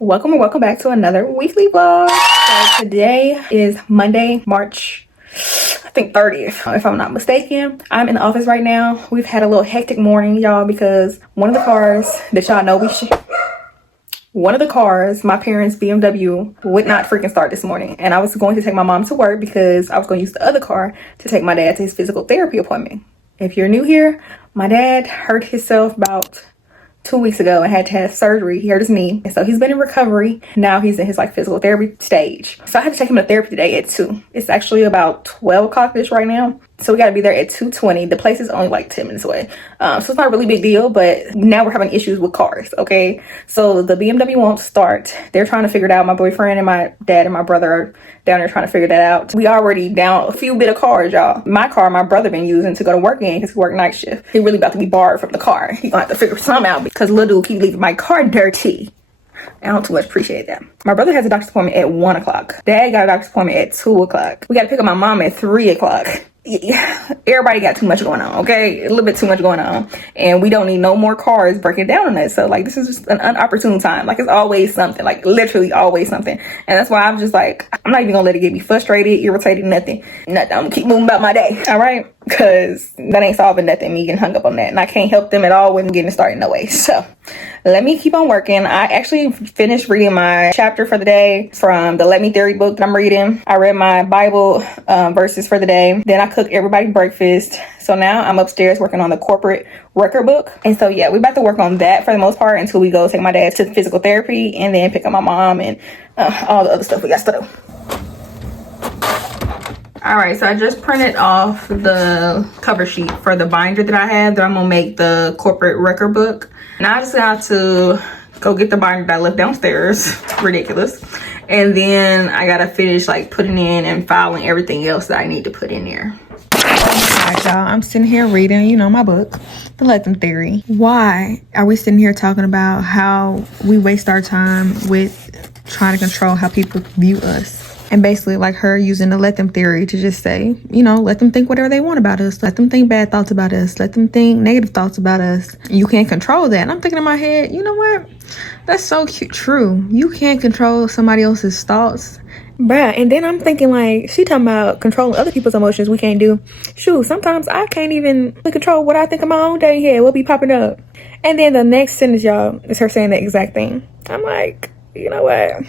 y'all, welcome back to another weekly vlog. So today is Monday, March I think 30th, if I'm not mistaken. I'm in the office right now. We've had a little hectic morning, y'all, because one of the cars that y'all know my parents' BMW would not freaking start this morning, and I was going to take my mom to work because I was going to use the other car to take my dad to his physical therapy appointment. If you're new here, my dad hurt himself about 2 weeks ago and had to have surgery. He hurt his knee, and so he's been in recovery. Now he's in his physical therapy stage. So I had to take him to therapy today at 2. It's actually about 12 o'clock-ish right now. So we got to be there at 2:20. The place is only 10 minutes away. So it's not a really big deal, but now we're having issues with cars, okay? So the BMW won't start. They're trying to figure it out. My boyfriend and my dad and my brother are down there trying to figure that out. We already down a few bit of cars, y'all. My car, my brother been using to go to work in because he work night shift. He really about to be barred from the car. He gonna have to figure something out because little dude keep leaving my car dirty. I don't too much appreciate that. My brother has a doctor's appointment at 1 o'clock. Dad got a doctor's appointment at 2 o'clock. We got to pick up my mom at 3 o'clock. Everybody got too much going on, okay? A little bit too much going on, and we don't need no more cars breaking down on us. So this is just an inopportune time. It's always something, literally always something. And that's why I'm just I'm not even gonna let it get me frustrated, irritated, nothing. I'm gonna keep moving about my day, all right? Because that ain't solving nothing, me getting hung up on that, and I can't help them at all when getting started no way. So let me keep on working. I actually finished reading my chapter for the day from the Let Me Theory book that I'm reading. I read my Bible verses for the day. Then I cooked everybody breakfast. So now I'm upstairs working on the corporate record book. And so yeah, we about to work on that for the most part until we go take my dad to physical therapy and then pick up my mom and all the other stuff we got to do. All right, so I just printed off the cover sheet for the binder that I have that I'm gonna make the corporate record book. Now I just got to go get the binder that I left downstairs. Ridiculous. And then I gotta finish putting in and filing everything else that I need to put in there. Alright, y'all, I'm sitting here reading, my book, The Let Them Theory. Why are we sitting here talking about how we waste our time with trying to control how people view us? And basically her using the let them theory to just say, let them think whatever they want about us. Let them think bad thoughts about us. Let them think negative thoughts about us. You can't control that. And I'm thinking in my head, you know what? That's so true. You can't control somebody else's thoughts. Bruh, and then I'm thinking she talking about controlling other people's emotions we can't do. Shoot, sometimes I can't even control what I think in my own dang head. What be popping up? And then the next sentence, y'all, is her saying the exact thing. I'm you know what?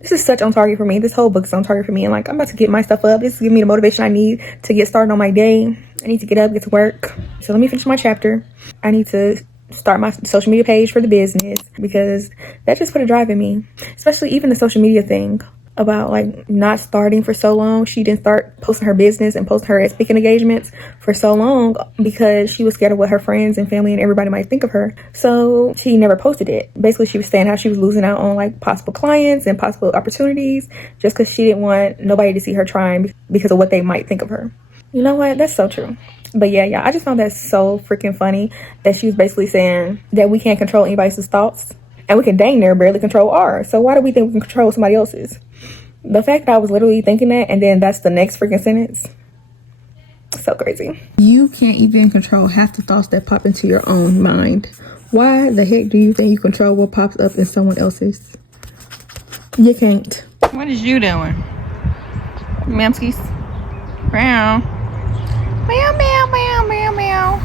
This is such on target for me. This whole book is on target for me. And I'm about to get my stuff up. This is giving me the motivation I need to get started on my day. I need to get up, get to work. So let me finish my chapter. I need to start my social media page for the business because that just put a drive in me. Especially even the social media thing about not starting for so long. She didn't start posting her business and post her speaking engagements for so long because she was scared of what her friends and family and everybody might think of her. So she never posted it. Basically, she was saying how she was losing out on possible clients and possible opportunities just because she didn't want nobody to see her trying because of what they might think of her. You know what? That's so true. But yeah, I just found that so freaking funny that she was basically saying that we can't control anybody's thoughts and we can dang near barely control ours. So why do we think we can control somebody else's? The fact that I was literally thinking that and then that's the next freaking sentence. So crazy. You can't even control half the thoughts that pop into your own mind. Why the heck do you think you control what pops up in someone else's? You can't. What is you doing? Mamskis? Meow. Meow, meow, meow, meow, meow.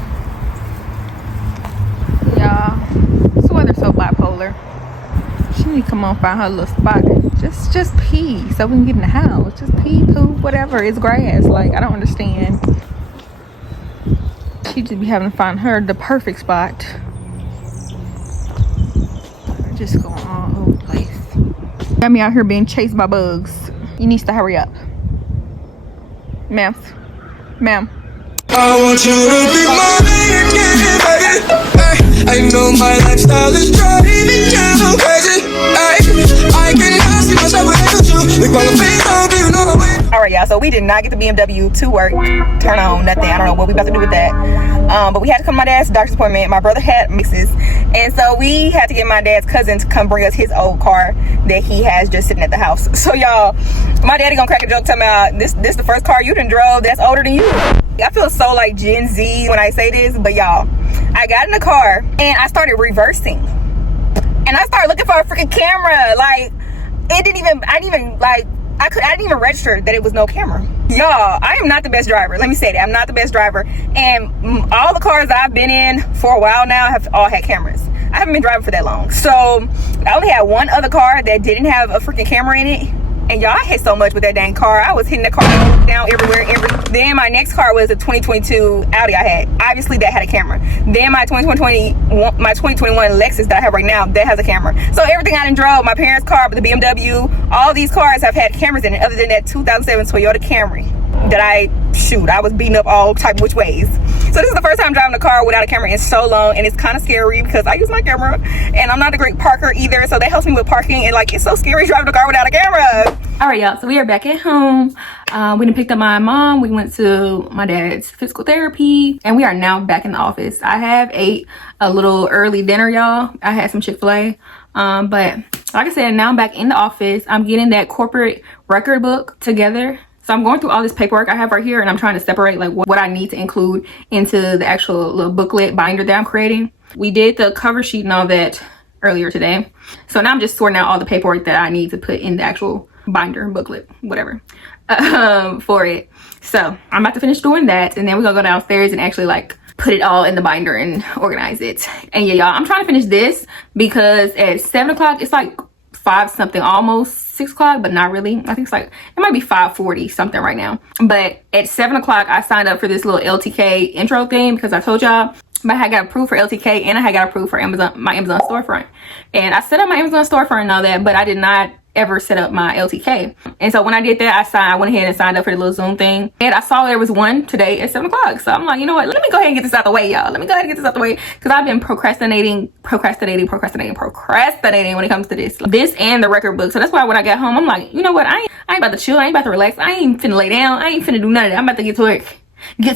Y'all, this weather's so bipolar. She need to come on, find her little spot. Just pee so we can get in the house. Just pee, poop, whatever. It's grass. I don't understand. She just be having to find her the perfect spot. Just going all over the place. Got me out here being chased by bugs. You need to hurry up. Ma'am. I want you to be mine again, baby. I know my lifestyle is driving you crazy. I cannot see myself without you. Alright, y'all, so we did not get the BMW to work. Turn on, nothing. I don't know what we about to do with that. But we had to come to my dad's doctor's appointment. My brother had mixes. And so we had to get my dad's cousin to come bring us his old car that he has just sitting at the house. So y'all, my daddy gonna crack a joke talking about this the first car you done drove that's older than you. I feel so Gen Z when I say this, but y'all, I got in the car and I started reversing. and I started looking for a freaking camera. Like, it didn't even, I didn't even register that it was no camera. Y'all, I am not the best driver. Let me say that. I'm not the best driver. And all the cars that I've been in for a while now have all had cameras. I haven't been driving for that long. So I only had one other car that didn't have a freaking camera in it. And y'all, I hit so much with that dang car. I was hitting the car down everywhere. Then my next car was a 2022 Audi I had. Obviously, that had a camera. Then my 2021 Lexus that I have right now, that has a camera. So everything I done drove, my parents' car, the BMW, all these cars have had cameras in it, other than that 2007 Toyota Camry that I was beating up all type of which ways. So this is the first time driving a car without a camera in so long, and it's kind of scary because I use my camera and I'm not a great parker either, so that helps me with parking, and like, it's so scary driving a car without a camera. All right, y'all, so we are back at home. We done picked up my mom. We went to my dad's physical therapy, and we are now back in the office. I have ate a little early dinner, y'all. I had some Chick-fil-A, but like I said, now I'm back in the office. I'm getting that corporate record book together. So I'm going through all this paperwork I have right here, and I'm trying to separate like what I need to include into the actual little booklet binder that I'm creating. We did the cover sheet and all that earlier today. So now I'm just sorting out all the paperwork that I need to put in the actual binder, booklet, whatever, for it. So I'm about to finish doing that, and then we're gonna go downstairs and actually like put it all in the binder and organize it. And yeah, y'all, I'm trying to finish this because at 7 o'clock, it's like 5 something, almost 6 o'clock, but not really. I think it's like, it might be 5:40 something right now. But at 7 o'clock, I signed up for this little LTK intro thing because I told y'all I had got approved for LTK and I had got approved for my Amazon storefront. And I set up my Amazon storefront and all that, but I did not ever set up my LTK. And so when I did that, I went ahead and signed up for the little Zoom thing, and I saw there was one today at 7 o'clock. So I'm like, you know what, let me go ahead and get this out the way, y'all. Let me go ahead and get this out the way, because I've been procrastinating when it comes to this and the record book. So that's why when I got home, I'm like, you know what, I ain't about to chill, I ain't about to relax, I ain't finna lay down, I ain't finna do none of that. I'm about to get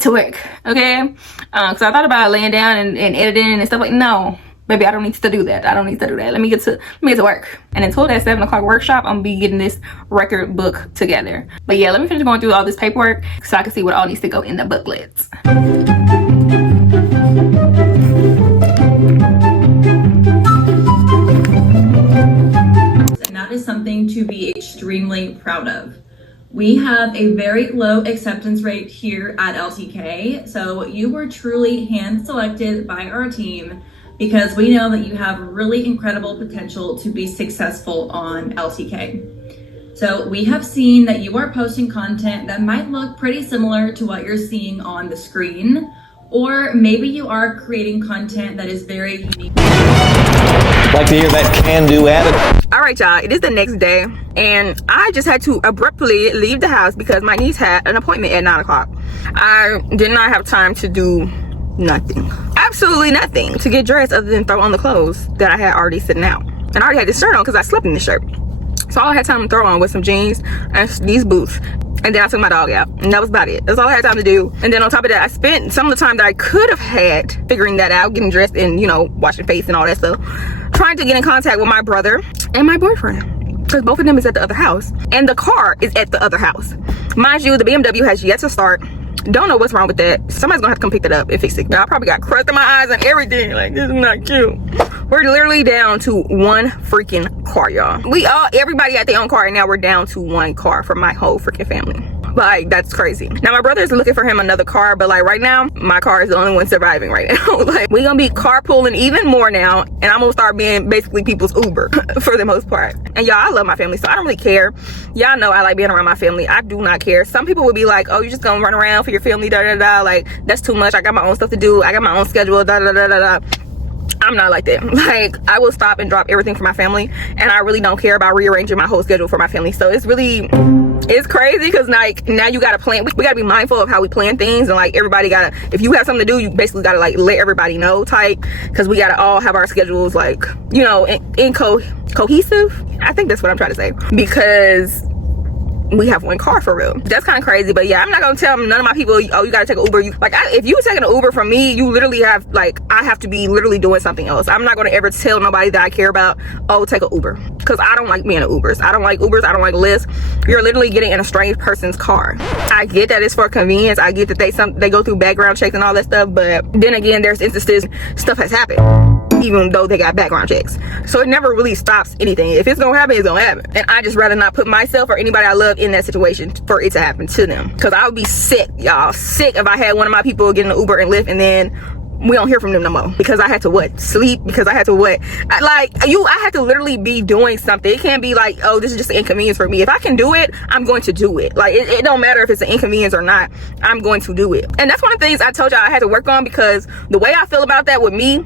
to work, okay? Because I thought about laying down and editing and stuff, like, no, baby, I don't need to do that. Let me get to work. And until that 7 o'clock workshop, I'm gonna be getting this record book together. But yeah, let me finish going through all this paperwork so I can see what all needs to go in the booklets. And that is something to be extremely proud of. We have a very low acceptance rate here at LTK, so you were truly hand selected by our team because we know that you have really incredible potential to be successful on LTK. So we have seen that you are posting content that might look pretty similar to what you're seeing on the screen, or maybe you are creating content that is very unique. Like to hear that can-do attitude. All right, y'all, it is the next day, and I just had to abruptly leave the house because my niece had an appointment at 9 o'clock. I did not have time to do nothing, absolutely nothing, to get dressed other than throw on the clothes that I had already sitting out. And I already had this shirt on because I slept in this shirt. So all I had time to throw on was some jeans and these boots. And then I took my dog out, and that was about it. That's all I had time to do. And then on top of that, I spent some of the time that I could have had figuring that out, getting dressed and, you know, washing face and all that stuff, trying to get in contact with my brother and my boyfriend, because both of them is at the other house and the car is at the other house. Mind you, the BMW has yet to start. Don't know what's wrong with that. Somebody's gonna have to come pick that up and fix it. I probably got crust in my eyes and everything. Like, this is not cute. We're literally down to one freaking car, y'all. Everybody got their own car, and now we're down to one car for my whole freaking family. Like, that's crazy. Now my brother's looking for him another car, but like right now, my car is the only one surviving right now. Like, we're gonna be carpooling even more now, and I'm gonna start being basically people's Uber for the most part. And y'all, I love my family, so I don't really care. Y'all know I like being around my family. I do not care. Some people would be like, oh, you just gonna run around for your family, da da da, like, that's too much. I got my own stuff to do, I got my own schedule, da da da da da. I'm not like that. Like, I will stop and drop everything for my family, and I really don't care about rearranging my whole schedule for my family. So it's crazy because like now you gotta plan. We gotta be mindful of how we plan things, and like everybody gotta, if you have something to do, you basically gotta like let everybody know type, because we gotta all have our schedules like, you know, cohesive. I think that's what I'm trying to say, because we have one car for real. That's kind of crazy. But yeah, I'm not gonna tell none of my people, oh, you gotta take an Uber. If you taking an Uber from me, you literally have, like, I have to be literally doing something else. I'm not gonna ever tell nobody that I care about, oh, take an Uber, because I don't like being in Ubers. I don't like Ubers, I don't like Lyft. You're literally getting in a strange person's car. I get that it's for convenience, I get that they go through background checks and all that stuff, but then again, there's instances stuff has happened. even though they got background checks. So it never really stops anything. If it's gonna happen, it's gonna happen. And I just rather not put myself or anybody I love in that situation for it to happen to them. Because I would be sick, y'all, sick if I had one of my people get in an Uber and Lyft and then we don't hear from them no more because I had to sleep, because I had to I had to literally be doing something. It can't be like, oh, this is just an inconvenience for me. If I can do it, I'm going to do it. Like it don't matter if it's an inconvenience or not, I'm going to do it. And that's one of the things I told y'all I had to work on, because the way I feel about that with me,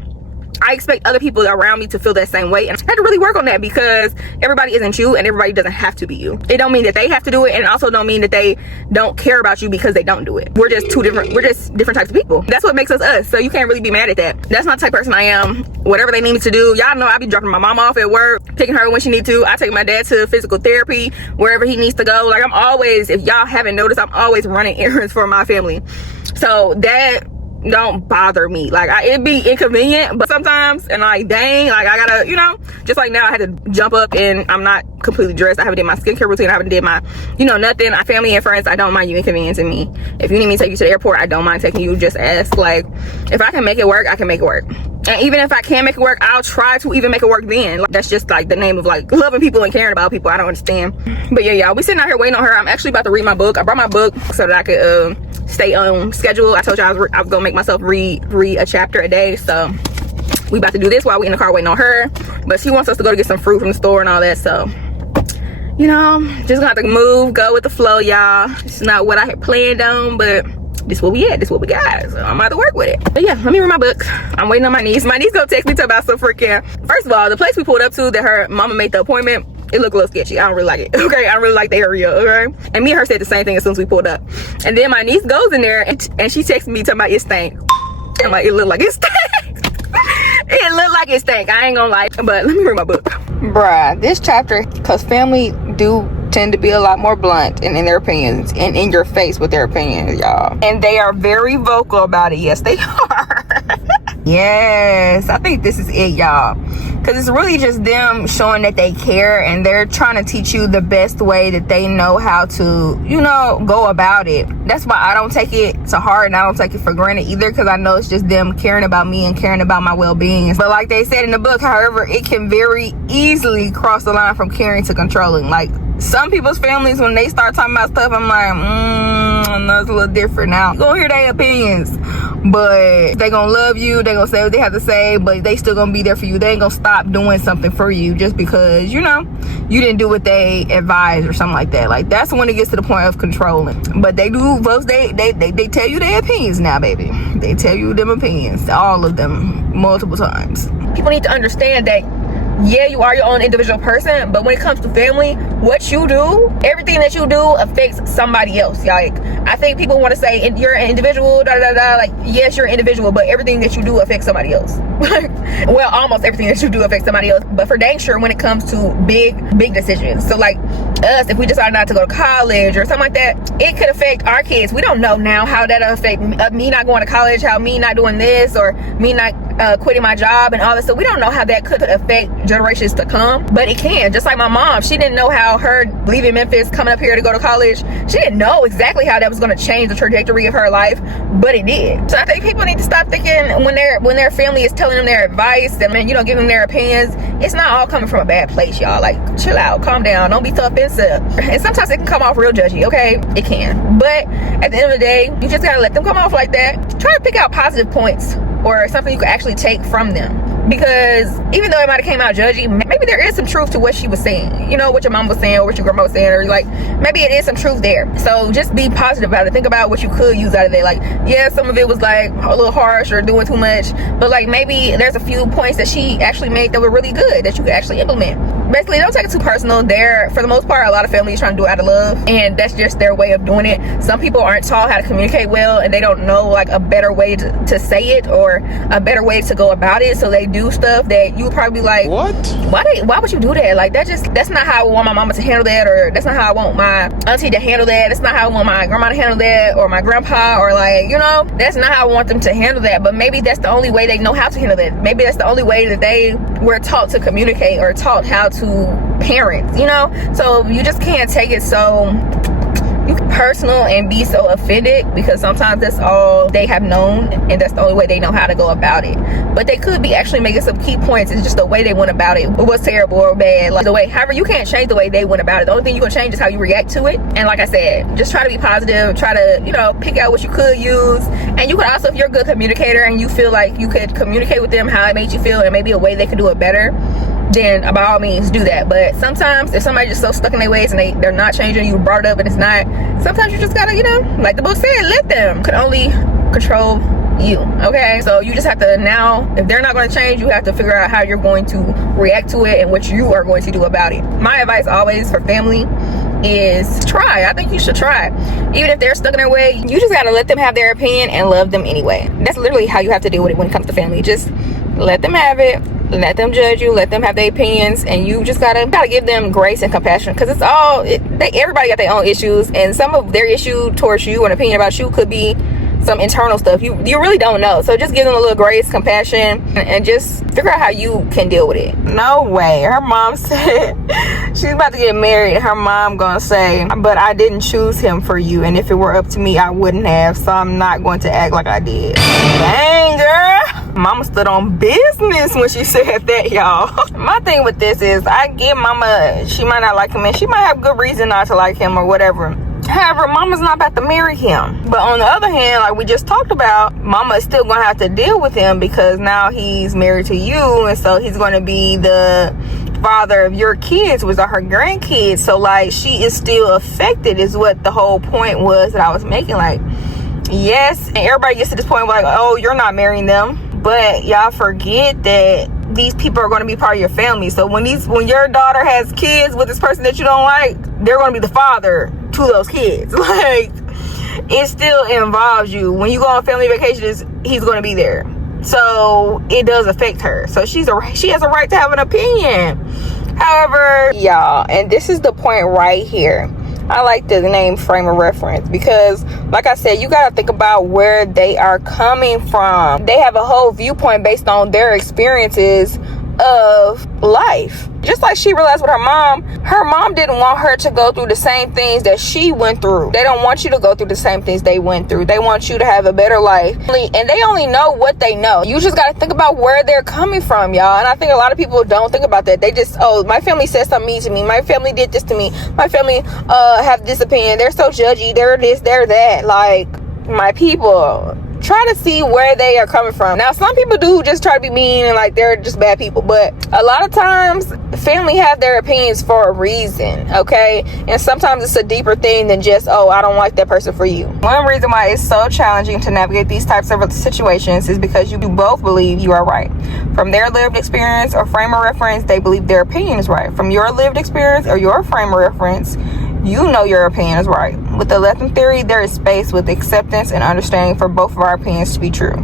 I expect other people around me to feel that same way. And I had to really work on that, because everybody isn't you and everybody doesn't have to be you. It don't mean that they have to do it, and it also don't mean that they don't care about you because they don't do it. We're just different types of people. That's what makes us us. So you can't really be mad at that. That's not the type of person I am. Whatever they need me to do, y'all know I be dropping my mom off at work, taking her when she needs to. I take my dad to physical therapy, wherever he needs to go. Like I'm always, if y'all haven't noticed, I'm always running errands for my family. So that don't bother me. Like it'd be inconvenient, but sometimes, and like dang, like I gotta, you know, just like now I had to jump up and I'm not completely dressed. I haven't did my skincare routine. I haven't did my, you know, nothing. My family and friends, I don't mind you inconveniencing me. If you need me to take you to the airport, I don't mind taking you. Just ask. Like if I can make it work, I can make it work. And even if I can't make it work, I'll try to even make it work then. Like, that's just like the name of like loving people and caring about people. I don't understand. But yeah, y'all, we sitting out here waiting on her. I'm actually about to read my book. I brought my book so that I could stay on schedule. I told you I was gonna make myself read a chapter a day. So we about to do this while we in the car waiting on her. But she wants us to go to get some fruit from the store and all that. So, you know, just gonna have to move, go with the flow, y'all. It's not what I had planned on, but this what we at, this what we got. So I'm about to work with it. But yeah, let me read my book. I'm waiting on my niece. My niece gonna text me about some freaking, first of all, the place we pulled up to that her mama made the appointment, it looked a little sketchy. I don't really like it. Okay, I don't really like the area. Okay, and me and her said the same thing as soon as we pulled up. And then my niece goes in there and she texts me talking about it stank. I'm like, it looked like it stank. It looked like it stank. I ain't gonna lie. But let me read my book. Bruh, this chapter, because family do tend to be a lot more blunt and in their opinions and in your face with their opinions, y'all. And they are very vocal about it. Yes, they are. Yes, I think this is it, y'all. Because it's really just them showing that they care, and they're trying to teach you the best way that they know how to, you know, go about it. That's why I don't take it to heart, and I don't take it for granted either, because I know it's just them caring about me and caring about my well-being. But like they said in the book, however, it can very easily cross the line from caring to controlling. Like some people's families, when they start talking about stuff, I'm like, no, it's a little different now. You gonna hear their opinions, but they gonna love you. They gonna say what they have to say, but they still gonna be there for you. They ain't gonna stop doing something for you just because, you know, you didn't do what they advised or something like that. Like that's when it gets to the point of controlling. But they do, folks, they tell you their opinions now, baby. They tell you them opinions, all of them, multiple times. People need to understand that, yeah, you are your own individual person, but when it comes to family, what you do, everything that you do affects somebody else. Like, I think people want to say you're an individual, da da da. Like, yes, you're an individual, but everything that you do affects somebody else. Well, almost everything that you do affects somebody else. But for dang sure, when it comes to big decisions, so like us, if we decide not to go to college or something like that, it could affect our kids. We don't know now how that'll affect me not going to college, how me not doing this, or me not quitting my job and all this. So we don't know how that could affect generations to come, but it can. Just like my mom, she didn't know how her leaving Memphis, coming up here to go to college, she didn't know exactly how that was going to change the trajectory of her life, but it did. So I think people need to stop thinking when their family is telling them their advice and, you know, giving them their opinions, it's not all coming from a bad place, y'all. Like, chill out, calm down, don't be so offensive. And sometimes it can come off real judgy, okay? It can. But at the end of the day, you just gotta let them come off like that. Try to pick out positive points or something you can actually take from them. Because even though it might have came out judgy, maybe there is some truth to what she was saying. You know, what your mom was saying or what your grandma was saying, or like, maybe it is some truth there. So just be positive about it. Think about what you could use out of it. Like, yeah, some of it was like a little harsh or doing too much, but like maybe there's a few points that she actually made that were really good that you could actually implement. Basically, don't take it too personal. There, for the most part, a lot of families trying to do it out of love, and that's just their way of doing it. Some people aren't taught how to communicate well, and they don't know like a better way to say it or a better way to go about it. So they do stuff that you would probably be like, what? Why would you do that? Like, that's not how I want my mama to handle that, or that's not how I want my auntie to handle that. That's not how I want my grandma to handle that, or my grandpa, or like, you know, that's not how I want them to handle that. But maybe that's the only way they know how to handle that. Maybe that's the only way that they were taught to communicate or taught how to parent, you know? So you just can't take it so personal and be so offended, because sometimes that's all they have known and that's the only way they know how to go about it. But they could be actually making some key points. It's just the way they went about it. It was terrible or bad, like the way, however, you can't change the way they went about it. The only thing you can change is how you react to it. And like I said, just try to be positive, try to, you know, pick out what you could use. And you could also, if you're a good communicator and you feel like you could communicate with them how it made you feel and maybe a way they could do it better, then by all means do that. But sometimes if somebody's just so stuck in their ways and they're not changing, you brought it up and it's not, sometimes you just gotta, you know, like the book said, let them. Could only control you, okay? So you just have to, now if they're not going to change, you have to figure out how you're going to react to it and what you are going to do about it. My advice always for family is try. I think you should try. Even if they're stuck in their way, you just gotta let them have their opinion and love them anyway. That's literally how you have to deal with it when it comes to family. Just let them have it, let them judge you, let them have their opinions, and you just gotta give them grace and compassion, because it's all everybody got their own issues, and some of their issue towards you and opinion about you could be some internal stuff you really don't know. So just give them a little grace, compassion, and just figure out how you can deal with it. No way. Her mom said she's about to get married. Her mom gonna say, but I didn't choose him for you, and if it were up to me I wouldn't have, so I'm not going to act like I did. Dang, girl, mama stood on business when she said that, y'all. My thing with this is, I get mama, she might not like him and she might have good reason not to like him or whatever. However, mama's not about to marry him. But on the other hand, like we just talked about, mama is still gonna have to deal with him because now he's married to you, and so he's gonna be the father of your kids, which are her grandkids. So like, she is still affected, is what the whole point was that I was making. Like, yes, and everybody gets to this point like, oh, you're not marrying them, but y'all forget that these people are going to be part of your family. So when your daughter has kids with this person that you don't like, they're going to be the father to those kids. Like, it still involves you. When you go on family vacations, he's going to be there. So it does affect her. So she has a right to have an opinion. However, y'all, and this is the point right here, I like the name frame of reference, because like I said, you got to think about where they are coming from. They have a whole viewpoint based on their experiences of life. Just like she realized with her mom didn't want her to go through the same things that she went through. They don't want you to go through the same things they went through. They want you to have a better life, and they only know what they know. You just got to think about where they're coming from, y'all. And I think a lot of people don't think about that. They just, oh, my family said something mean to me, my family did this to me, my family have this opinion, they're so judgy, they're this, they're that. Like, my people, try to see where they are coming from. Now, some people do just try to be mean and like they're just bad people, but a lot of times family have their opinions for a reason, okay? And sometimes it's a deeper thing than just, oh, I don't like that person for you. One reason why it's so challenging to navigate these types of situations is because you both believe you are right. From their lived experience or frame of reference, they believe their opinion is right. From your lived experience or your frame of reference, you know your opinion is right. With the lesson theory, there is space with acceptance and understanding for both of our opinions to be true.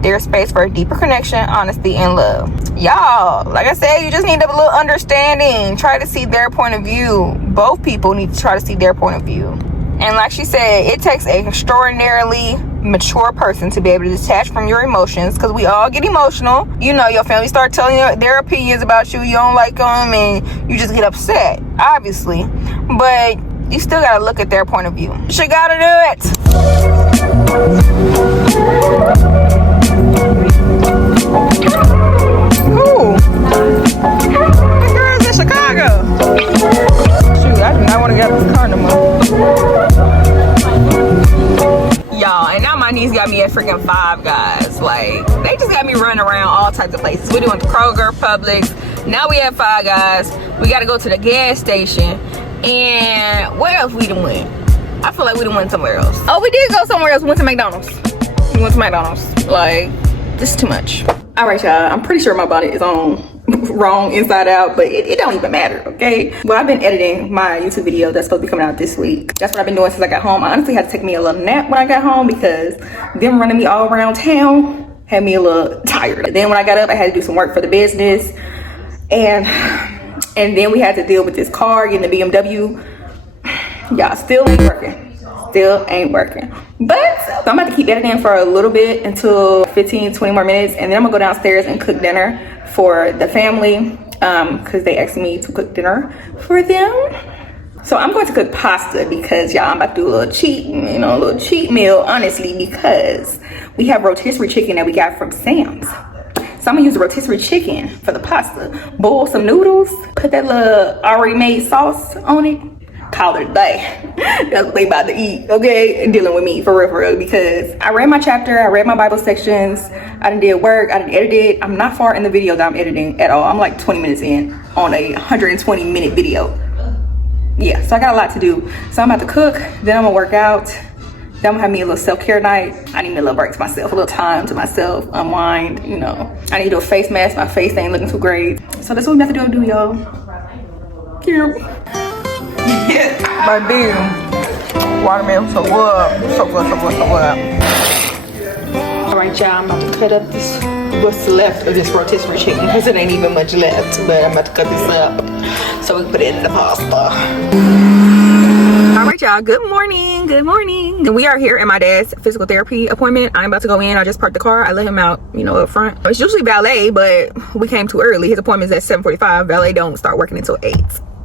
There is space for a deeper connection, honesty, and love. Y'all, like I said, you just need a little understanding. Try to see their point of view. Both people need to try to see their point of view. And like she said, it takes an extraordinarily mature person to be able to detach from your emotions, because we all get emotional. You know, your family start telling you their opinions about you, you don't like them, and you just get upset, obviously. But you still gotta look at their point of view. You gotta do it. Ooh, that girl's in Chicago. Shoot, I do not want to get this car no more. Y'all, and now my niece got me at freaking Five Guys. Like, they just got me running around all types of places. We doing Kroger, Publix. Now we have Five Guys. We gotta go to the gas station. And where else we done went? I feel like we done went somewhere else. Oh, we did go somewhere else. We went to McDonald's. Like, this is too much. All right, y'all. I'm pretty sure my bonnet is on wrong inside out, but it don't even matter, okay? Well, I've been editing my YouTube video that's supposed to be coming out this week. That's what I've been doing since I got home. I honestly had to take me a little nap when I got home because them running me all around town had me a little tired. Then when I got up, I had to do some work for the business. And then we had to deal with this car, getting the BMW. Y'all, still ain't working. But so I'm about to keep editing for a little bit until 15-20 more minutes, and then I'm gonna go downstairs and cook dinner for the family because they asked me to cook dinner for them. So I'm going to cook pasta because y'all, I'm about to do a little cheat, you know, a little cheat meal, honestly, because we have rotisserie chicken that we got from Sam's. So I'm gonna use the rotisserie chicken for the pasta. Boil some noodles, put that little already made sauce on it, call it a day. That's what they about to eat, okay? And dealing with me for real, because I read my chapter, I read my Bible sections, I done did work, I done edited. I'm not far in the video that I'm editing at all. I'm like 20 minutes in on a 120-minute video. Yeah, so I got a lot to do. So I'm about to cook, then I'm gonna work out, then I'm gonna have me a little self-care night. I need a little break to myself, a little time to myself, unwind, you know. I need to do a face mask, my face ain't looking too great. So that's what we have to do, y'all. Cute. My damn watermelon, so what? So what? All right, y'all, I'm about to cut up this, what's left of this rotisserie chicken, because it ain't even much left, but I'm about to cut this up so we can put it in the pasta. All right, y'all, good morning. And we are here at my dad's physical therapy appointment. I'm about to go in. I just parked the car. I let him out, you know, up front. It's usually valet, but we came too early. His appointment's at 7:45. Valet don't start working until 8.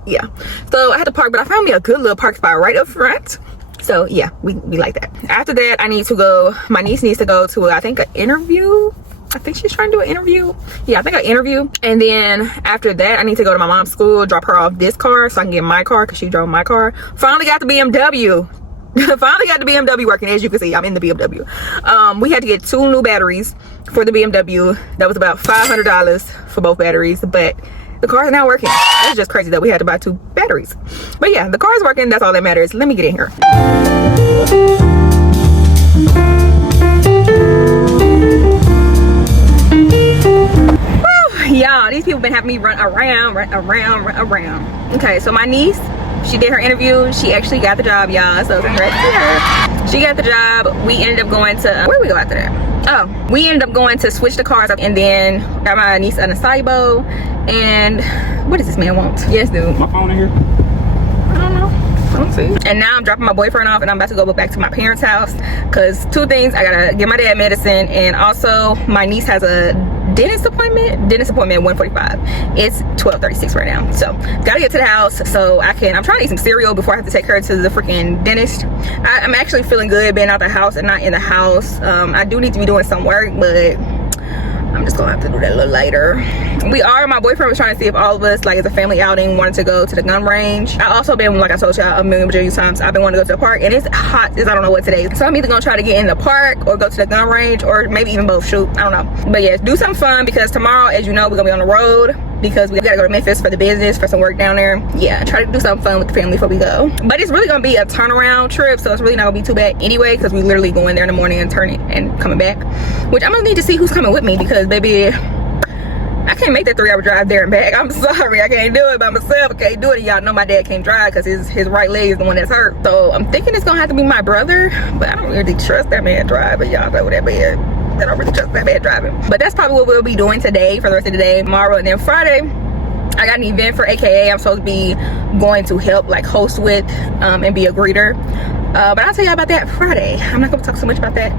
Yeah, so I had to park, but I found me a good little park spot right up front. So yeah, we like that. After that, I need to go, my niece needs to go to, I think, an interview. I think she's trying to do an interview. Yeah, I think an interview. And then after that, I need to go to my mom's school, drop her off this car so I can get my car, because she drove my car. Finally got the BMW. Finally got the BMW working. As you can see, I'm in the BMW. We had to get 2 new batteries for the BMW. That was about $500 for both batteries, but the car is now working. It's just crazy that we had to buy 2 batteries. But yeah, the car is working. That's all that matters. Let me get in here. Y'all, these people been having me run around. Okay, so my niece, she did her interview. She actually got the job, y'all, so congrats to her. She got the job. We ended up going to, where did we go after that? Oh, we ended up going to switch the cars up, and then got my niece an acai. And what does this man want? Yes, dude. My phone in here? I don't know. I don't see. And now I'm dropping my boyfriend off, and I'm about to go back to my parents' house, because 2 things. I gotta get my dad medicine, and also my niece has a dentist appointment at 1:45. It's 12:36 right now, so gotta get to the house so I'm trying to eat some cereal before I have to take her to the freaking dentist. I'm actually feeling good being out the house and not in the house. I do need to be doing some work, but I'm just gonna have to do that a little later. My boyfriend was trying to see if all of us, like as a family outing, wanted to go to the gun range. I also been, like I told y'all a million times, I've been wanting to go to the park, and it's hot as I don't know what today is. So I'm either gonna try to get in the park or go to the gun range, or maybe even both. Shoot, I don't know. But yeah, do something fun, because tomorrow, as you know, we're gonna be on the road, because we gotta go to Memphis for the business, for some work down there. Yeah, try to do something fun with the family before we go. But it's really gonna be a turnaround trip, so it's really not gonna be too bad anyway, because we literally go in there in the morning and turn it and coming back. Which I'm gonna need to see who's coming with me, because baby, I can't make that 3-hour drive there and back. I'm sorry, I can't do it by myself. I can't do it. Y'all know my dad can't drive because his right leg is the one that's hurt. So I'm thinking it's gonna have to be my brother, but I don't really trust that man driving. Y'all know that man. I don't really trust that man driving. But that's probably what we'll be doing today for the rest of the day, tomorrow, and then Friday. I got an event for AKA I'm supposed to be going to help, like, host with and be a greeter. But I'll tell y'all about that Friday. I'm not gonna talk so much about that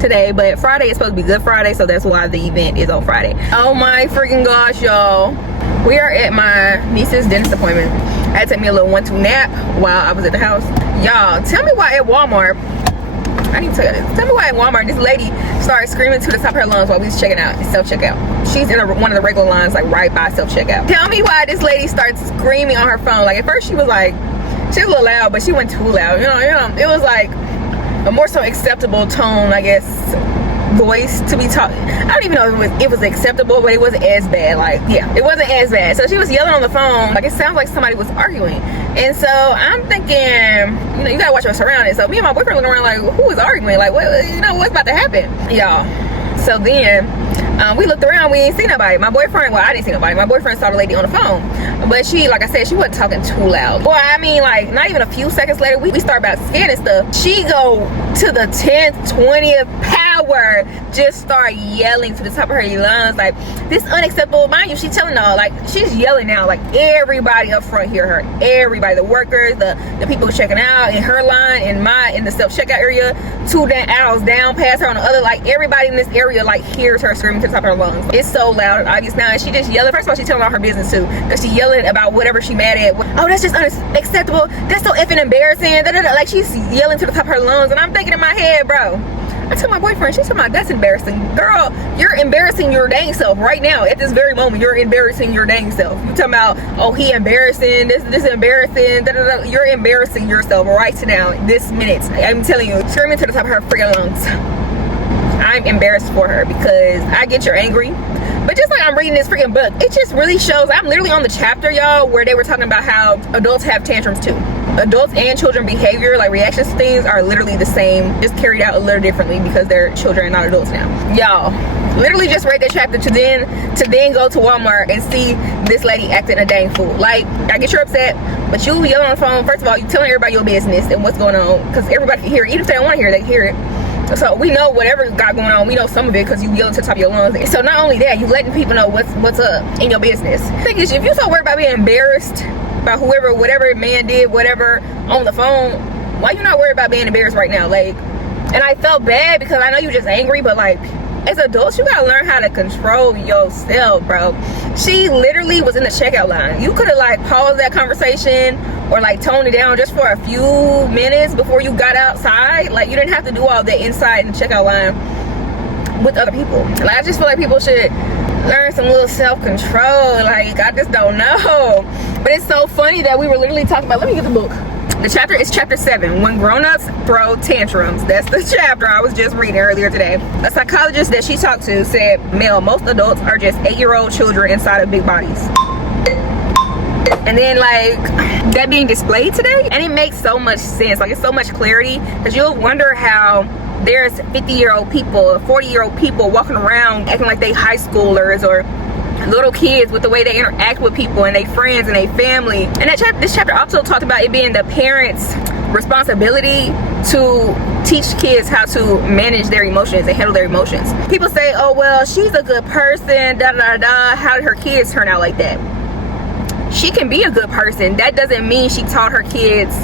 today, but Friday is supposed to be Good Friday, so that's why the event is on Friday. Oh my freaking gosh, y'all, we are at my niece's dentist appointment. I had to take me a little 1-2 nap while I was at the house. Y'all, tell me why at Walmart, I need to tell you this. Tell me why at Walmart this lady started screaming to the top of her lungs while we was checking out, self-checkout. She's in one of the regular lines, like right by self-checkout. Tell me why this lady starts screaming on her phone. Like, at first she was like, she was a little loud, but she went too loud. You know, it was like a more so acceptable tone, I guess, voice to be talking. I don't even know if it was acceptable, but it wasn't as bad. Like, yeah, it wasn't as bad. So she was yelling on the phone, like it sounds like somebody was arguing. And so I'm thinking, you know, you gotta watch your surroundings. So me and my boyfriend looking around like, who is arguing? Like, what, you know, what's about to happen, y'all? So then we looked around, we ain't see nobody. My boyfriend, well, I didn't see nobody. My boyfriend saw the lady on the phone, but she, like I said, she wasn't talking too loud. Well, I mean, like, not even a few seconds later, we start about scanning stuff. She go to the 10th, 20th power nowhere just start yelling to the top of her lungs, like, this unacceptable. Mind you, she's telling all, like, she's yelling now, like, everybody up front hear her. Everybody, the workers, the people checking out in her line, in the self-checkout area, 2 aisles down past her on the other, like, everybody in this area, like, hears her screaming to the top of her lungs. It's so loud and obvious now, and she just yelling. First of all, she's telling all her business too, because she yelling about whatever she mad at. Oh, that's just unacceptable. That's so effing embarrassing. Da-da-da. Like, she's yelling to the top of her lungs, and I'm thinking in my head, bro, I told my boyfriend, she's talking about, that's embarrassing. Girl, you're embarrassing your dang self right now. At this very moment, you're embarrassing your dang self. You talking about, oh, he embarrassing, this embarrassing, da, da, da. You're embarrassing yourself right now, this minute. I'm telling you, screaming to the top of her freaking lungs. I'm embarrassed for her, because I get you're angry. But just like I'm reading this freaking book, it just really shows, I'm literally on the chapter, y'all, where they were talking about how adults have tantrums too. Adults and children behavior, like reactions to things, are literally the same, just carried out a little differently because they're children and not adults now. Y'all, literally just read that chapter to then go to Walmart and see this lady acting a dang fool. Like, I get you're upset, but you yelling on the phone. First of all, you telling everybody your business and what's going on, because everybody can hear it. Even if they don't want to hear it, they can hear it. So we know whatever you got going on, we know some of it because you yelling to the top of your lungs. So not only that, you letting people know what's up in your business. The thing is, if you're so worried about being embarrassed by whatever man did, whatever on the phone, why you not worried about being embarrassed right now? Like, and I felt bad because I know you just angry, but like, as adults, you gotta learn how to control yourself, bro. She literally was in the checkout line. You could have like paused that conversation or like toned it down just for a few minutes before you got outside. Like, you didn't have to do all that inside in the checkout line with other people. Like, I just feel like people should learn some little self-control. Like, I just don't know. But it's so funny that we were literally talking about, let me get the book. The chapter is chapter 7, When Grown-Ups Throw Tantrums. That's the chapter I was just reading earlier today. A psychologist that she talked to said, Mel, most adults are just 8-year-old children inside of big bodies. And then like that being displayed today, and it makes so much sense. Like, it's so much clarity, because you'll wonder how there's 50-year-old people, 40-year-old people walking around acting like they high schoolers or little kids with the way they interact with people and their friends and their family. And this chapter also talked about it being the parents' responsibility to teach kids how to manage their emotions and handle their emotions. People say, oh, well, she's a good person, da da da. How did her kids turn out like that? She can be a good person. That doesn't mean she taught her kids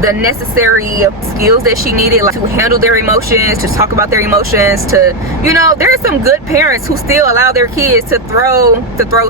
the necessary skills that she needed, like to handle their emotions, to talk about their emotions, to, you know, there are some good parents who still allow their kids to throw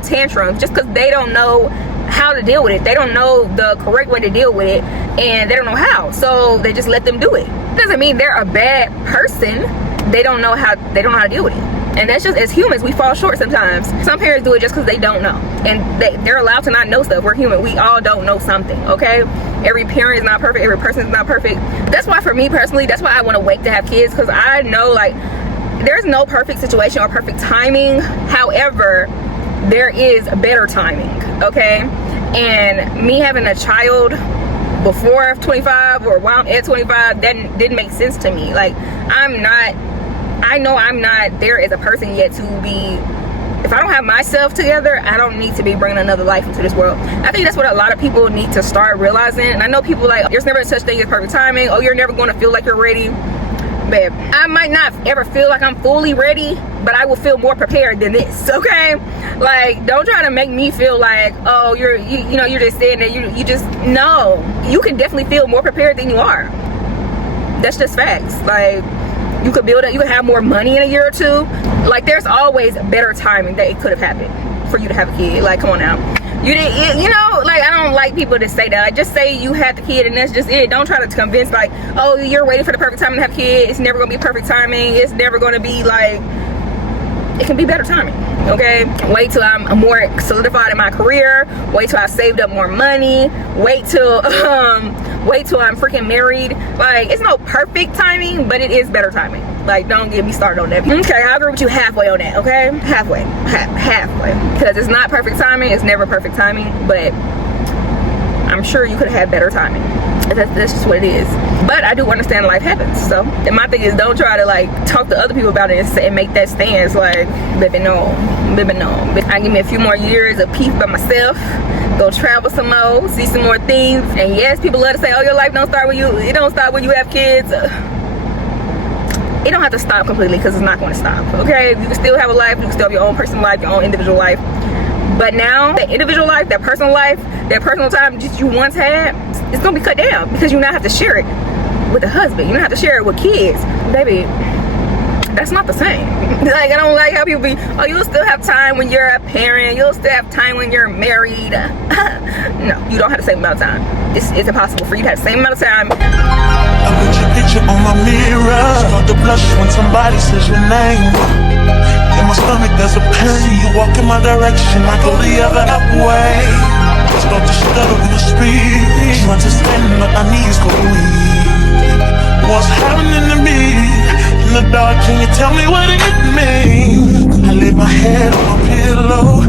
tantrums just because they don't know how to deal with it. They don't know the correct way to deal with it, and they don't know how, so they just let them do it. It doesn't mean they're a bad person. They don't know how to deal with it. And that's just, as humans, we fall short sometimes. Some parents do it just because they don't know, and they're allowed to not know stuff. We're human. We all don't know something, okay? Every parent is not perfect. Every person is not perfect. That's why, for me personally, that's why I want to wait to have kids, because I know, like, there's no perfect situation or perfect timing. However, there is better timing, okay? And me having a child before 25 or while I'm at 25, that didn't make sense to me. Like, I know I'm not there as a person yet to be, if I don't have myself together, I don't need to be bringing another life into this world. I think that's what a lot of people need to start realizing. And I know people like, there's never such thing as perfect timing. Oh, you're never going to feel like you're ready. Babe, I might not ever feel like I'm fully ready, but I will feel more prepared than this, okay? Like, don't try to make me feel like, oh, you're just saying that you just, no. You can definitely feel more prepared than you are. That's just facts. Like, you could you could have more money in a year or two. Like, there's always better timing that it could have happened for you to have a kid. Like, come on now. You didn't, you know, like, I don't like people to say that. Like, just say you had the kid and that's just it. Don't try to convince, like, oh, you're waiting for the perfect time to have a kid. It's never gonna be perfect timing. It's never gonna be like, it can be better timing, okay? Wait till I'm more solidified in my career. Wait till I saved up more money. Wait till I'm freaking married. Like, it's no perfect timing, but it is better timing. Like, don't get me started on that. Okay, I agree with you halfway on that, okay? Halfway. Because it's not perfect timing. It's never perfect timing, but I'm sure you could have had better timing. That's just what it is. But I do understand life happens. So, and my thing is, don't try to like talk to other people about it and make that stance. Like, baby, no. I give me a few more years of peace by myself. Go travel some more, see some more things. And yes, people love to say, oh, your life don't start when you have kids. it don't have to stop completely, because it's not going to stop. Okay, you can still have a life, you can still have your own personal life, your own individual life. But now that individual life, that personal life, that personal time just you once had, it's gonna be cut down, because you now have to share it with a husband. You don't have to share it with kids, baby. That's not the same. Like, I don't like how people be, oh, you'll still have time when you're a parent, you'll still have time when you're married. No, you don't have the same amount of time. It's impossible for you to have the same amount of time. I put your picture on my mirror. Start to blush when somebody says your name. In my stomach there's a pain. You walk in my direction, I go the other way. Start to stutter with the speed. Trying to stand but my knees go weak. What's happening to me? In the dark, can you tell me what it means? I lay my head on my pillow,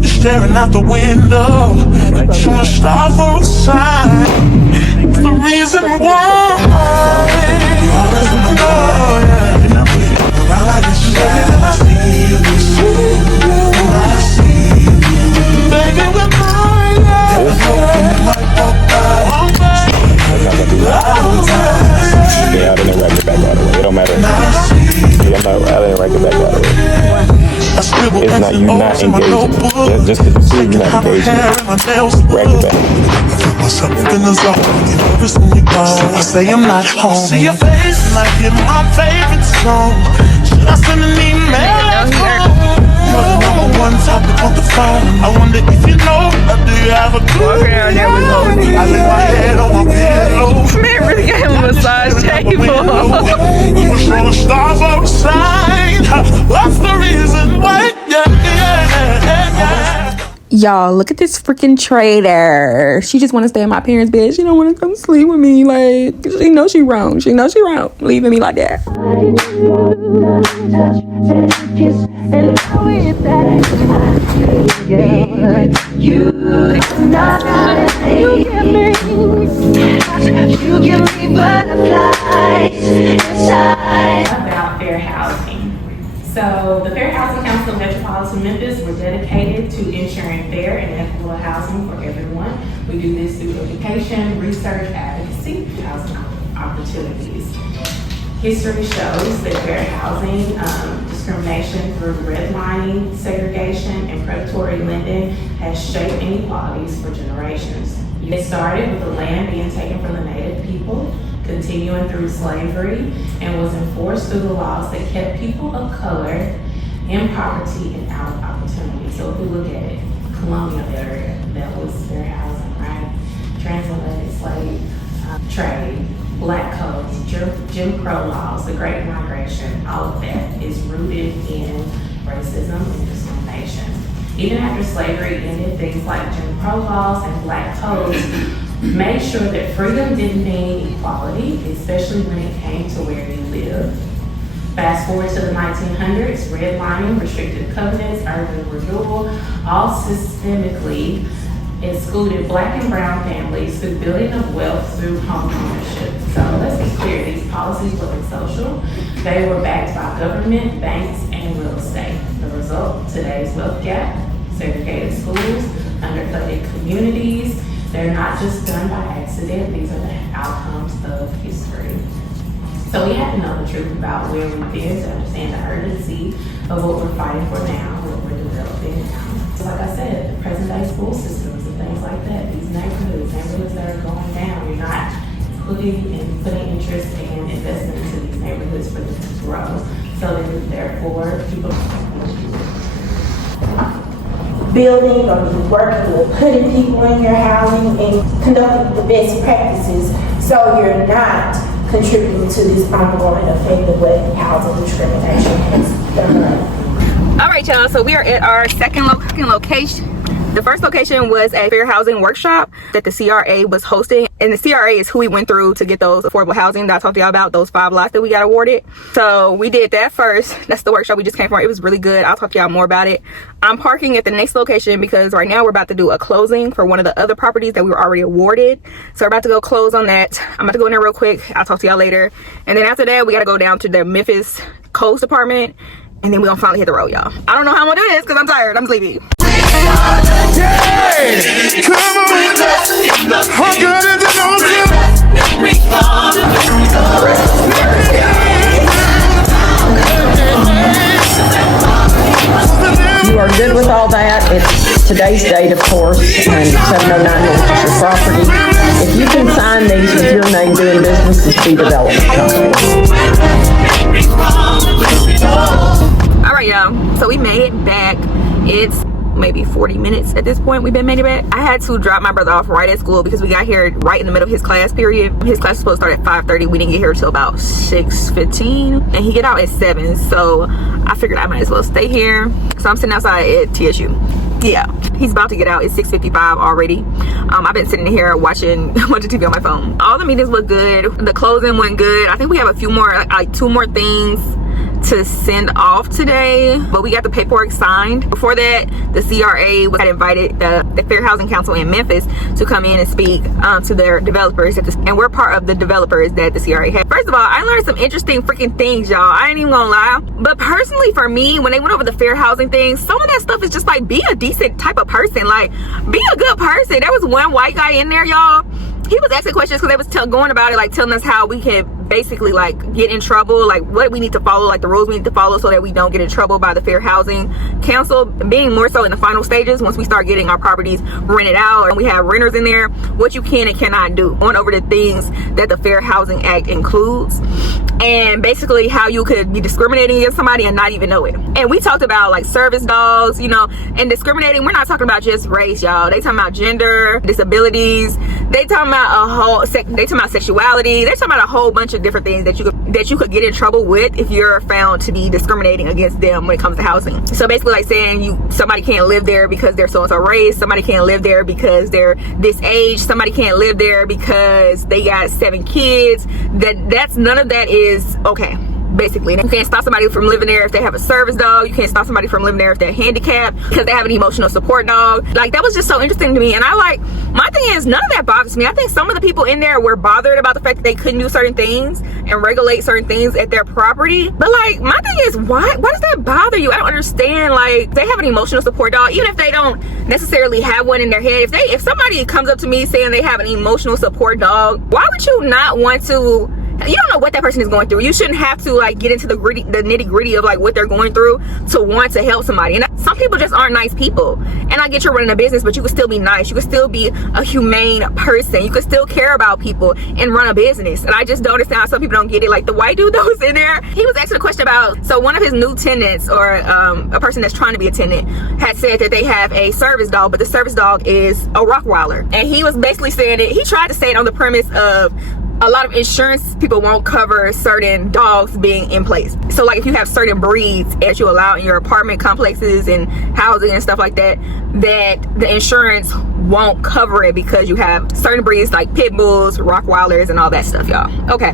staring out the window, trying to stop for a sign. It's the reason why. Baby, we're mine. Yeah, I didn't write it back all the way. It don't matter. I didn't write it back all the way. It's not, you're not engaging. Just because you see you're not engaging, write it back. I say I'm not home. See your face like in my favorite song. Should I send an email? Number one topic on the phone. I wonder if you know, or do you have a clue? I lay my head on my pillow. Man really got him a massage table. We were trying to stop outside. What's the reason why? Y'all, look at this freaking traitor. She just want to stay in my parents' bed. She don't want to come sleep with me. Like, she knows she wrong. She knows she wrong, leaving me like that. You give me butterflies inside. About fair housing. So the Fair Housing Council of Metropolitan Memphis, we're dedicated to ensuring fair and equitable housing for everyone. We do this through education, research, advocacy, housing opportunities. History shows that fair housing, discrimination through redlining, segregation, and predatory lending has shaped inequalities for generations. It started with the land being taken from the native people, continuing through slavery, and was enforced through the laws that kept people of color in poverty and out of opportunity. So if we look at it, colonial area, that was fair housing, right? Transatlantic slave trade, black codes, Jim Crow laws, the Great Migration, all of that is rooted in racism and discrimination. Even after slavery ended, things like Jim Crow laws and black codes made sure that freedom didn't mean equality, especially when it came to where you live. Fast forward to the 1900s, redlining, restricted covenants, urban renewal, all systemically excluded black and brown families through building of wealth through home ownership. So let's be clear, these policies weren't social. They were backed by government, banks, and real estate. The result, today's wealth gap, segregated schools, underfunded communities. They're not just done by accident, these are the outcomes of history. So we have to know the truth about where we've been to understand the urgency of what we're fighting for now, what we're developing now. So like I said, the present day school systems and things like that, these neighborhoods that are going down, you're not putting interest and investment into these neighborhoods for them to grow. So that therefore people building or working with putting people in your housing and conducting the best practices so you're not contributing to this ongoing effect of what housing discrimination has done. All right, y'all, so we are at our second location. The first location was a fair housing workshop that the CRA was hosting, and the CRA is who we went through to get those affordable housing that I talked to y'all about, those 5 lots that we got awarded. So we did that first. That's the workshop we just came from. It was really good. I'll talk to y'all more about it. I'm parking at the next location because right now we're about to do a closing for one of the other properties that we were already awarded. So we're about to go close on that. I'm about to go in there real quick. I'll talk to y'all later. And then after that, we got to go down to the Memphis Coast Department, and then we're gonna finally hit the road, y'all. I don't know how I'm gonna do this because I'm tired. I'm sleepy. Yeah, come on, how good is it on you? today's date, of course, and 709 North is your property. If you can sign these with your name doing business as B Development Company. All right, y'all. So we made it back. It's maybe 40 minutes at this point. We've been made it back. I had to drop my brother off right at school because we got here right in the middle of his class period. His class was supposed to start at 5:30. We didn't get here till about 6:15, and he get out at 7. So I figured I might as well stay here. So I'm sitting outside at TSU. Yeah, he's about to get out. It's 6:55 already. I've been sitting here watching TV on my phone. All the meetings look good. The closing went good. I think we have a few more, like 2 more things to send off today, but we got the paperwork signed. Before that, the CRA had invited the Fair Housing Council in Memphis to come in and speak to their developers, and we're part of the developers that the CRA had. First of all, I learned some interesting freaking things, y'all. I ain't even gonna lie, but personally for me, when they went over the fair housing thing, some of that stuff is just like, be a decent type of person, like be a good person. There was one white guy in there, y'all. He was asking questions because they was going about it, like telling us how we can basically like get in trouble, like what we need to follow, like the rules we need to follow so that we don't get in trouble by the Fair Housing Council, being more so in the final stages once we start getting our properties rented out and we have renters in there, what you can and cannot do, going over the things that the Fair Housing Act includes, and basically how you could be discriminating against somebody and not even know it. And we talked about like service dogs, you know, and discriminating. We're not talking about just race, y'all. They talking about gender, disabilities. They talking about they talking about sexuality. They talking about a whole bunch of different things that you could get in trouble with if you're found to be discriminating against them when it comes to housing. So basically like saying somebody can't live there because they're so-and-so race, somebody can't live there because they're this age, somebody can't live there because they got 7 kids. That's none of that is okay. Basically, you can't stop somebody from living there if they have a service dog. You can't stop somebody from living there if they're handicapped because they have an emotional support dog. Like, that was just so interesting to me. And my thing is, none of that bothers me. I think some of the people in there were bothered about the fact that they couldn't do certain things and regulate certain things at their property. But like, my thing is, why does that bother you? I don't understand. Like, they have an emotional support dog, even if they don't necessarily have one in their head. If somebody comes up to me saying they have an emotional support dog, why would you not want to? You don't know what that person is going through. You shouldn't have to like get into the nitty gritty of like what they're going through to want to help somebody. And some people just aren't nice people. And I get you're running a business, but you could still be nice. You could still be a humane person. You could still care about people and run a business. And I just don't understand how some people don't get it. Like the white dude that was in there, he was asking a question about, so one of his new tenants, or a person that's trying to be a tenant, had said that they have a service dog, but the service dog is a Rottweiler. And he was basically saying it, he tried to say it on the premise of a lot of insurance people won't cover certain dogs being in place. So like if you have certain breeds that you allow in your apartment complexes and housing and stuff like that, that the insurance won't cover it because you have certain breeds like pit bulls, Rottweilers, and all that stuff, y'all. Okay,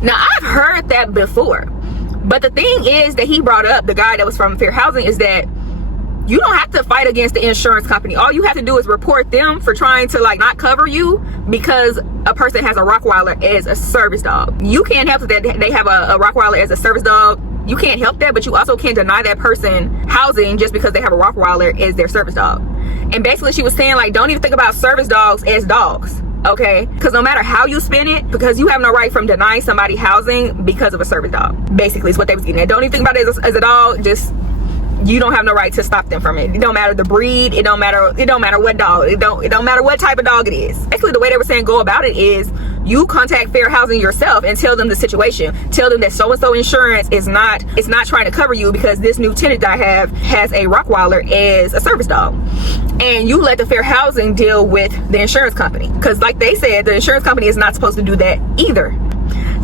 now I've heard that before, but the thing is that he brought up, the guy that was from Fair Housing, is that you don't have to fight against the insurance company. All you have to do is report them for trying to like not cover you because a person has a Rottweiler as a service dog. You can't help that they have a Rottweiler as a service dog. You can't help that, but you also can't deny that person housing just because they have a Rottweiler as their service dog. And basically she was saying like, don't even think about service dogs as dogs. Okay, because no matter how you spin it, because you have no right from denying somebody housing because of a service dog. Basically is what they was getting at. Don't even think about it as a dog. Just, you don't have no right to stop them from it. It don't matter the breed. It don't matter what dog. It don't matter what type of dog it is. Actually, the way they were saying go about it is you contact Fair Housing yourself and tell them the situation. Tell them that so-and-so insurance is not trying to cover you because this new tenant that I have has a Rottweiler as a service dog. And you let the Fair Housing deal with the insurance company. Because like they said, the insurance company is not supposed to do that either.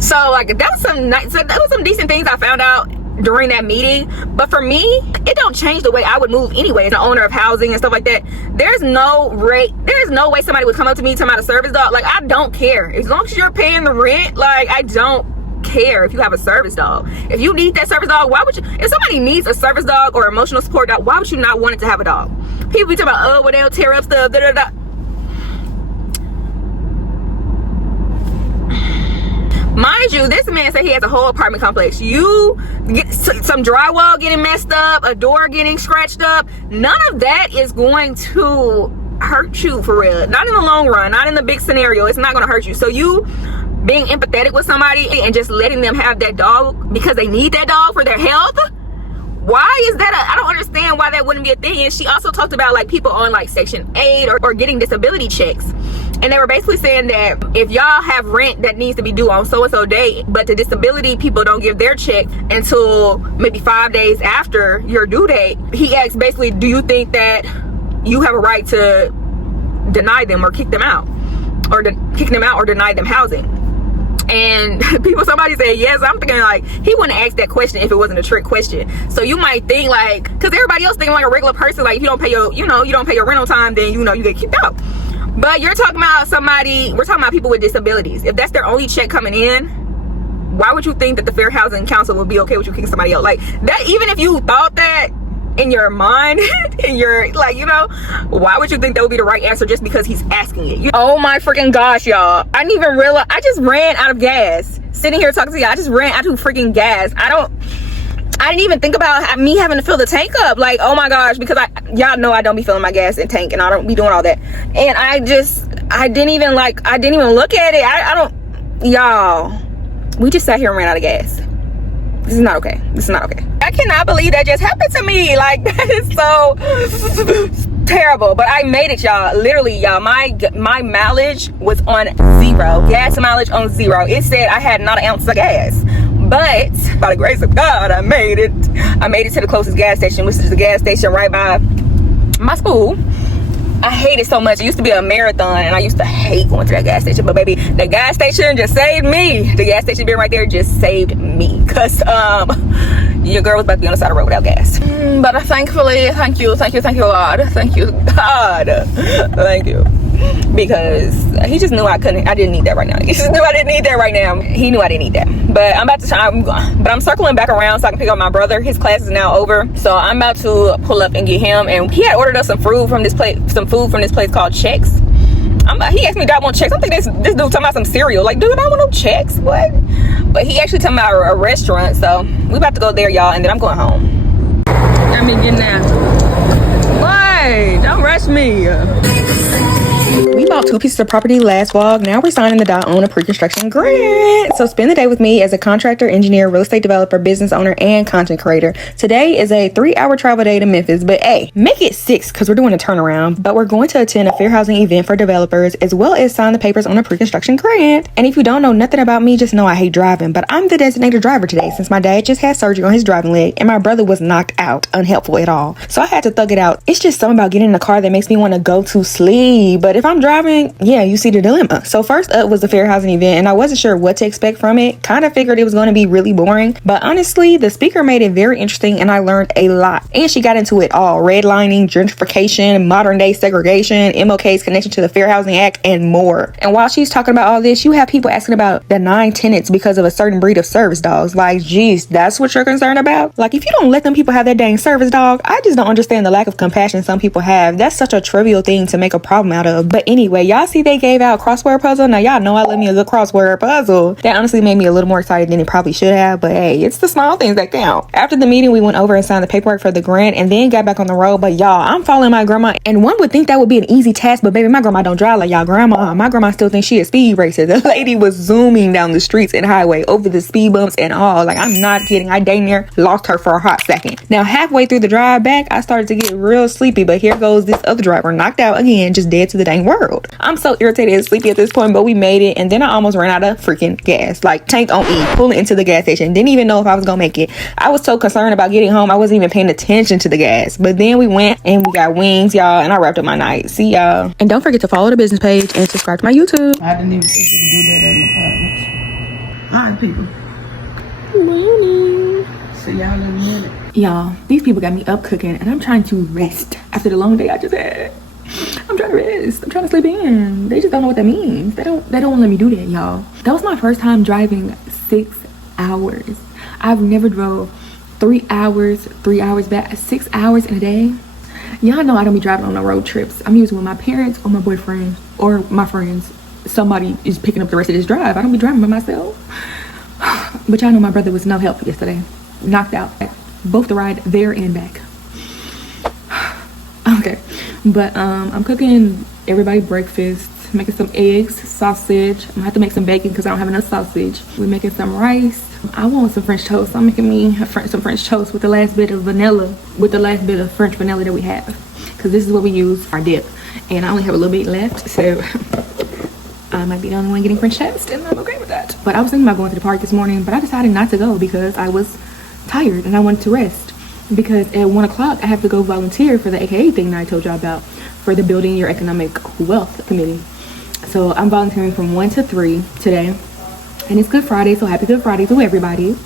So like that was some decent things I found out during that meeting. But for me, it don't change the way I would move anyway as an owner of housing and stuff like that. There's no way somebody would come up to me talking about a service dog. Like, I don't care. As long as you're paying the rent, like, I don't care if you have a service dog. If you need that service dog, why would you? If somebody needs a service dog or emotional support dog, why would you not want it to have a dog? People be talking about, oh, well, they'll tear up stuff, da da da. Mind you, this man said he has a whole apartment complex. You get some drywall getting messed up, a door getting scratched up. None of that is going to hurt you for real. Not in the long run, not in the big scenario. It's not going to hurt you. So you being empathetic with somebody and just letting them have that dog because they need that dog for their health, why is that I don't understand why that wouldn't be a thing. And she also talked about like people on like Section 8 or getting disability checks. And they were basically saying that if y'all have rent that needs to be due on so-and-so date, but the disability people don't give their check until maybe 5 days after your due date, he asked basically, do you think that you have a right to deny them or kick them out? Or deny them housing? And somebody said yes. I'm thinking like, he wouldn't ask that question if it wasn't a trick question. So you might think like, because everybody else thinking like a regular person, like if you don't pay your, you don't pay your rent on time, then you get kicked out. But you're talking about we're talking about people with disabilities. If that's their only check coming in, why would you think that the Fair Housing Council would be okay with you kicking somebody out? Like that, even if you thought that in your mind, in your, like, why would you think that would be the right answer just because he's asking it? Oh my freaking gosh, y'all. I didn't even realize, I just ran out of gas. Sitting here talking to y'all, I just ran out of freaking gas. I didn't even think about me having to fill the tank up. Like, oh my gosh, because y'all know I don't be filling my gas in tank and I don't be doing all that. And I didn't even look at it. Y'all, we just sat here and ran out of gas. This is not okay. I cannot believe that just happened to me. Like, that is so terrible. But I made it, y'all. Literally, y'all, my mileage was on 0. Gas mileage on 0. It said I had not an ounce of gas. But by the grace of God, I made it. I made it to the closest gas station, which is the gas station right by my school. I hate it so much. It used to be a marathon, and I used to hate going to that gas station. But baby, the gas station just saved me. The gas station being right there just saved me. Because your girl was about to be on the side of the road without gas. But thankfully, thank you, God. Thank you, God. Thank you. Because he just knew I didn't need that right now. He just knew I didn't need that right now. He knew I didn't need that. But I'm circling back around so I can pick up my brother. His class is now over. So I'm about to pull up and get him. And he had ordered us some food from this place called Chex. He asked me, do I want Chex? I'm thinking this dude talking about some cereal. Like, dude, I want no Chex. What? But he actually talking about a restaurant. So we about to go there, y'all. And then I'm going home. Let me get now. Wait, don't rush me. We bought 2 pieces of property last vlog. Now we're signing the dot on a pre-construction grant. So spend the day with me as a contractor, engineer, real estate developer, business owner, and content creator. Today is a 3-hour travel day to Memphis, but hey, make it 6 because we're doing a turnaround. But we're going to attend a fair housing event for developers as well as sign the papers on a pre-construction grant. And if you don't know nothing about me, just know I hate driving. But I'm the designated driver today since my dad just had surgery on his driving leg and my brother was knocked out, unhelpful at all. So I had to thug it out. It's just something about getting in a car that makes me want to go to sleep. But if I'm driving, yeah, you see the dilemma. So first up was the fair housing event, and I wasn't sure what to expect from it. Kind of figured it was going to be really boring, but honestly, the speaker made it very interesting and I learned a lot. And she got into it all: redlining, gentrification, modern day segregation, MLK's connection to the Fair Housing Act, and more. And while she's talking about all this, you have people asking about denying tenants because of a certain breed of service dogs. Like, geez, that's what you're concerned about? Like, if you don't let them people have that dang service dog, I just don't understand the lack of compassion some people have. That's such a trivial thing to make a problem out of. But anyway, y'all see they gave out a crossword puzzle. Now y'all know I love me a good crossword puzzle. That honestly made me a little more excited than it probably should have, but hey, it's the small things that count. After the meeting, we went over and signed the paperwork for the grant and then got back on the road. But y'all, I'm following my grandma, and one would think that would be an easy task, but baby, my grandma don't drive like y'all grandma. My grandma still thinks she a speed racer. The lady was zooming down the streets and highway over the speed bumps and all. Like, I'm not kidding. I dang near lost her for a hot second. Now halfway through the drive back, I started to get real sleepy, but here goes this other driver, knocked out again, just dead to the dang world. I'm so irritated and sleepy at this point, but we made it. And then I almost ran out of freaking gas, like tank on E, pulling into the gas station. Didn't even know if I was gonna make it. I was so concerned about getting home, I wasn't even paying attention to the gas. But then we went and we got wings, y'all, and I wrapped up my night. See y'all. And don't forget to follow the business page and subscribe to my YouTube. I didn't even think you could do that in apartments. All right, people. Morning. See y'all in a minute. Y'all, these people got me up cooking and I'm trying to rest after the long day I just had. I'm trying to rest. I'm trying to sleep in. They just don't know what that means. They don't want to let me do that, y'all. That was my first time driving 6 hours. I've never drove 3 hours back, 6 hours in a day. Y'all know I don't be driving on no road trips. I'm usually with my parents or my boyfriend or my friends. Somebody is picking up the rest of this drive. I don't be driving by myself. But y'all know my brother was no help yesterday. Knocked out both the ride there and back. Okay, but I'm cooking everybody breakfast. making some eggs, sausage. I'm gonna have to make some bacon because I don't have enough sausage. We're making some rice. I want some French toast. I'm making me some French toast with the last bit of vanilla, with the last bit of French vanilla that we have, because this is what we use for our dip. And I only have a little bit left, so I might be the only one getting French toast, and I'm okay with that. But I was thinking about going to the park this morning, but I decided not to go because I was tired and I wanted to rest. Because at 1 o'clock I have to go volunteer for the AKA thing that I told y'all about, for the Building Your Economic Wealth Committee. So I'm volunteering from 1 to 3 today, and it's Good Friday, so happy Good Friday to everybody.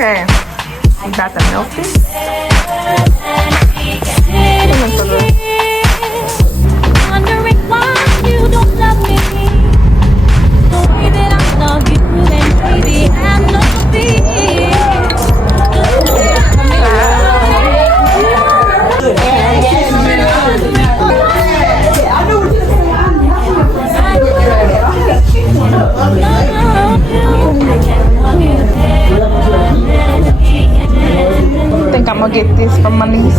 Okay, we got the milk tea. Wondering why you don't love me the way that I love you, and baby, I'm not I think I'm gonna get this from my niece.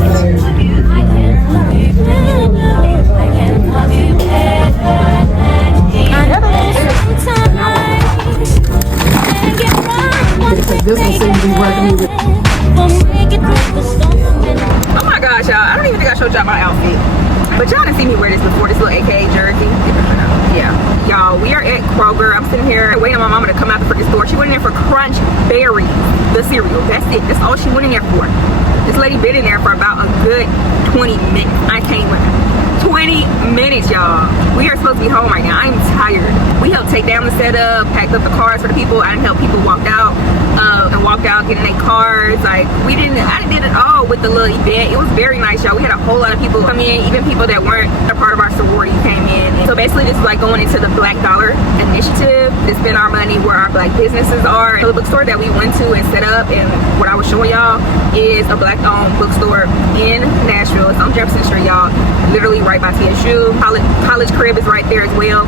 Oh my gosh, y'all, I don't even think I showed y'all my outfit, but y'all didn't see me wear this before. This little AKA jersey. Yeah, y'all, we are at Kroger. I'm sitting here waiting on my mama to come out the freaking store. She went in there for Crunch Berries, the cereal. That's it. That's all she went in there for. This lady been in there for about a good 20 minutes. I can't wait. 20 minutes, y'all. We are supposed to be home right now. I'm tired. We helped take down the setup, packed up the cars for the people. I didn't help people walk out and walked out getting their cars. Like, I did it all with the little event. It was very nice, y'all. We had a whole lot of people come in, even people that weren't a part of our sorority came in. So basically, this is like going into the Black Dollar Initiative to spend our money where our Black businesses are. The bookstore that we went to and set up, and what I was showing y'all is a Black-owned bookstore in Nashville. It's on Jefferson Street, y'all. Literally right by TSU. College Crib is right there as well.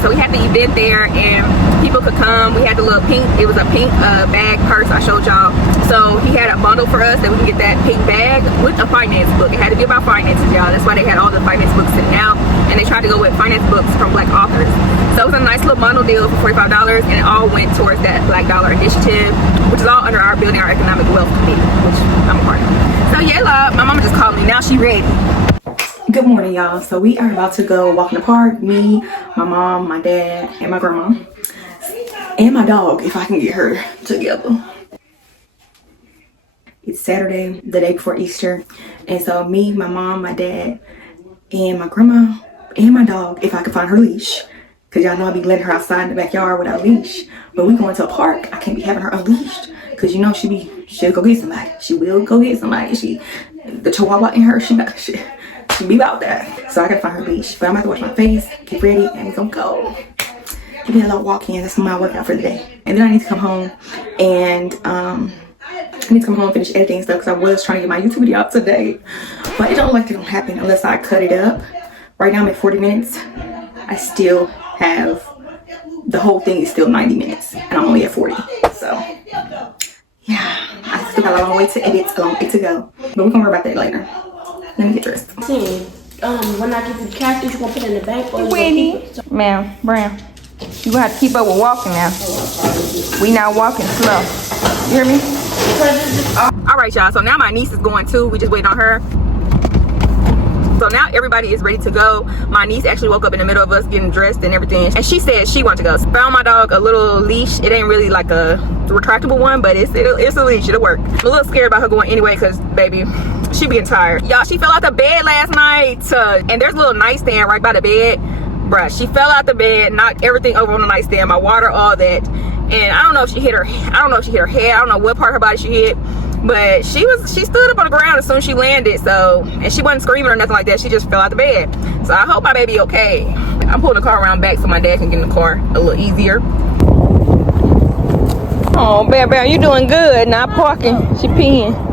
So we had the event there, and people could come. We had the little pink, it was a pink bag purse I showed y'all. So he had a bundle for us that we can get that pink bag with a finance book. It had to be about finances, y'all. That's why they had all the finance books sitting out, and they tried to go with finance books from Black authors. So it was a nice little bundle deal for $45, and it all went towards that Black Dollar Initiative, which is all under our Building Our Economic Wealth Committee, which I'm a part of. So yeah, my mama just called me. Now she ready. Good morning, y'all. So we are about to go walk in the park. Me, my mom, my dad, and my grandma, and my dog, if I can get her together. It's Saturday, the day before Easter, and so me, my mom, my dad, and my grandma, and my dog, if I can find her leash, because y'all know I be letting her outside in the backyard without a leash. But we going to a park. I can't be having her unleashed, because you know she'll go get somebody. She will go get somebody. The chihuahua in her, she be about that. So I gotta find her leash. But I'm about to wash my face, get ready, and we're gonna go. Give me a little walk in. That's my workout for the day. And then I need to come home and finish editing and stuff, because I was trying to get my YouTube video out today. But it don't look like it's gonna happen unless I cut it up. Right now I'm at 40 minutes. I still have, the whole thing is still 90 minutes. And I'm only at 40. So yeah, I still got a long way to edit, a long way to go. But we're gonna worry about that later. Let me get dressed. When I get the cactus, you gonna put it in the bank or Winnie. Ma'am, Brown, you gonna have to keep up with walking now. We not walking slow. You hear me? All right, y'all. So now my niece is going too. We just waiting on her. So now everybody is ready to go. My niece actually woke up in the middle of us getting dressed and everything, and she said she wanted to go. So found my dog a little leash. It ain't really like a retractable one, but it's a leash. It'll work. I'm a little scared about her going anyway, because baby, she be getting tired. Y'all, she fell out the bed last night, and there's a little nightstand right by the bed. Bruh, she fell out the bed, knocked everything over on the nightstand, my water, all that. And I don't know if she hit her head. I don't know what part of her body she hit, but she stood up on the ground as soon as she landed. So, and she wasn't screaming or nothing like that. She just fell out the bed. So I hope my baby okay. I'm pulling the car around back so my dad can get in the car a little easier. Oh, Bear, you doing good. Not parking. She peeing.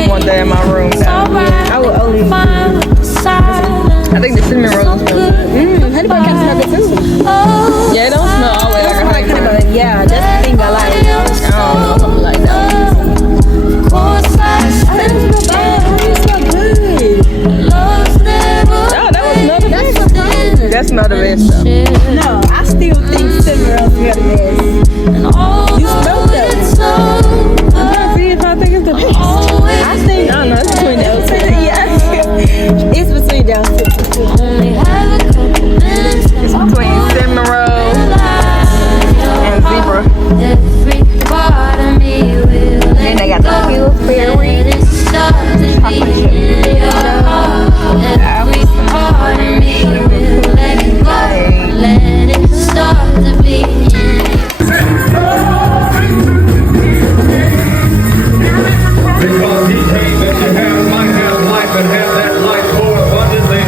wouldn't want that in my room. I would only. I think the cinnamon rolls is good. Honey bun kind of smell good too. Yeah, it don't smell always like a honey bun. Yeah, that's the thing I like. I don't know if I'm like that. That smell the best though. No, I still think cinnamon rolls smell the best. You smell that? I'm trying to see if I think it's the best. I think, I don't know, it's between those two. Yeah, it's between those two. It's between cinnamon roll and zebra. Then they got the Pillsbury chocolate chip. Because he came that you might have life and have that life more abundantly.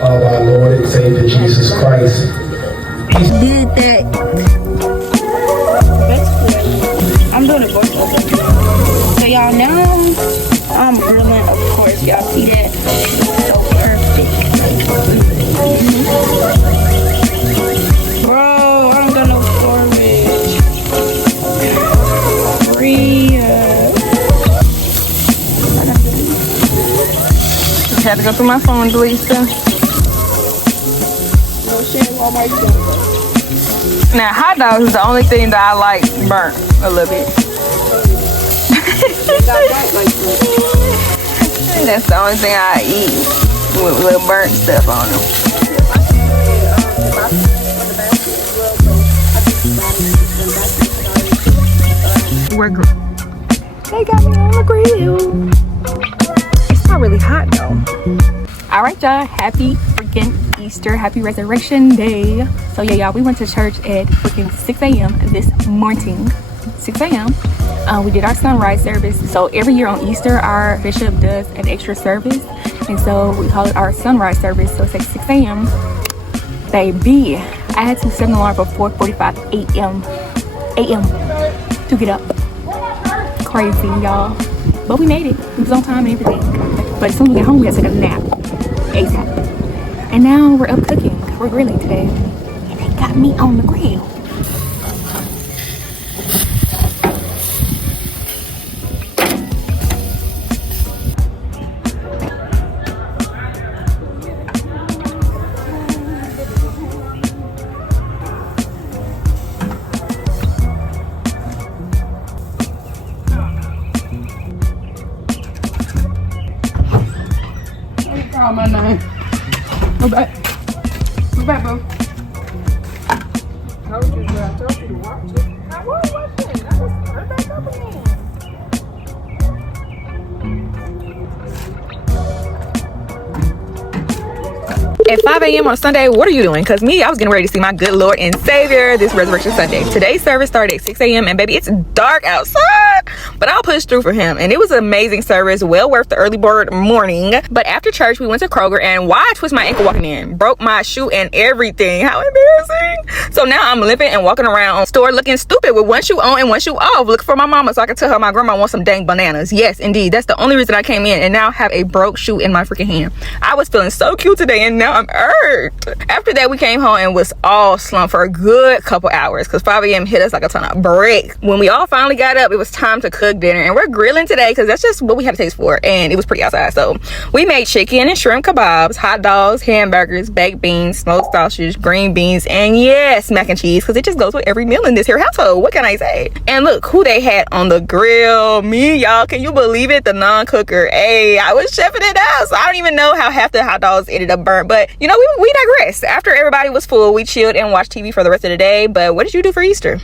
Of our Lord and Savior Jesus Christ. Did that. I'm doing it both of them. So y'all now, I'm grilling, of course. Y'all see that? So perfect. Bro, I don't got no storage. Just had to go through my phone, delete stuff. Now, hot dogs is the only thing that I like burnt a little bit. That's the only thing I eat with little burnt stuff on them. They got me on the grill. It's not really hot though. All right, y'all. Happy freaking Easter. Happy Resurrection Day. So yeah, y'all, we went to church at freaking 6 a.m. this morning. 6 a.m. We did our sunrise service. So every year on Easter, our bishop does an extra service. And so we call it our sunrise service. So it's like 6 a.m. Baby, I had to set an alarm for 4:45 a.m. to get up. Crazy, y'all. But we made it. It was on time and everything. But as soon as we get home, we had to take a nap. ASAP. And now we're up cooking. We're grilling today. And they got me on the grill. Call my name. Go back. Go back, bro. I told you to watch it. I was watching. I was back up again. At 5 a.m. on a Sunday, what are you doing? Because me, I was getting ready to see my good Lord and Savior this Resurrection Sunday. Today's service started at 6 a.m. and baby, it's dark outside, but I'll push through for him. And it was an amazing service, well worth the early bird morning. But after church, we went to Kroger, and why I twist my ankle walking in, broke my shoe and everything. How embarrassing. So now I'm limping and walking around store looking stupid with one shoe on and one shoe off, looking for my mama so I can tell her my grandma wants some dang bananas. Yes, indeed. That's the only reason I came in, and now I have a broke shoe in my freaking hand. I was feeling so cute today, and now I'm hurt. After that, we came home and was all slumped for a good couple hours because 5 a.m. hit us like a ton of bricks. When we all finally got up, it was time to to cook dinner, and we're grilling today because that's just what we had a taste for, and it was pretty outside. So we made chicken and shrimp kebabs, hot dogs, hamburgers, baked beans, smoked sausage, green beans, and yes, mac and cheese, because it just goes with every meal in this here household. What can I say? And look who they had on the grill. Me, y'all. Can you believe it? The non-cooker. Hey, I was chefing it out, so I don't even know how half the hot dogs ended up burnt, but you know, we digress. After everybody was full, we chilled and watched TV for the rest of the day. But what did you do for Easter?